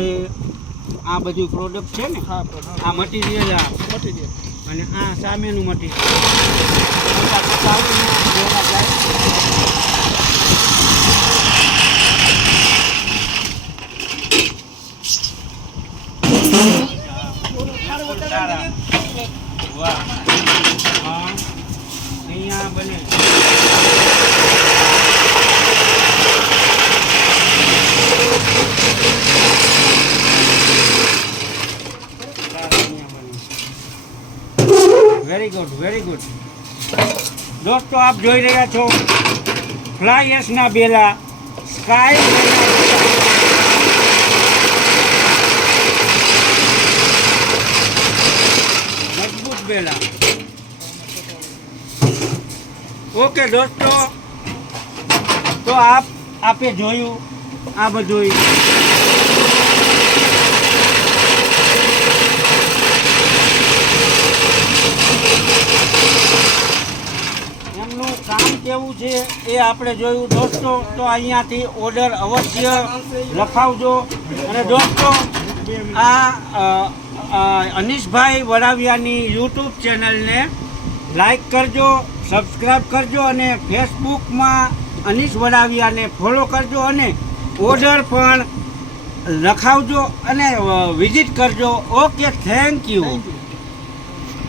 આપણે આ બધું પ્રોડક્ટ છે ને, આ મટીરિયલ અને આ સામેનું મટીરિયલ અહીંયા બને વેરી ગુડ વેરી ગુડ। દોસ્તો આપ જોઈ રહ્યા છો ફ્લાયર્સના બેલા, સ્કાય મજબૂત બેલા। ઓકે દોસ્તો, તો આપે જોયું આ બધું એમનું કામ કેવું છે એ આપણે જોયું દોસ્તો। તો અહીંયાથી ઓર્ડર અવશ્ય લખાવજો। અને દોસ્તો આ અનીશભાઈ વડાવિયાની યુટ્યુબ ચેનલને લાઈક કરજો, સબસ્ક્રાઈબ કરજો અને ફેસબુકમાં અનીશ વડાવિયાને ફોલો કરજો અને ઓર્ડર પણ લખાવજો અને વિઝિટ કરજો। Okay, thank you.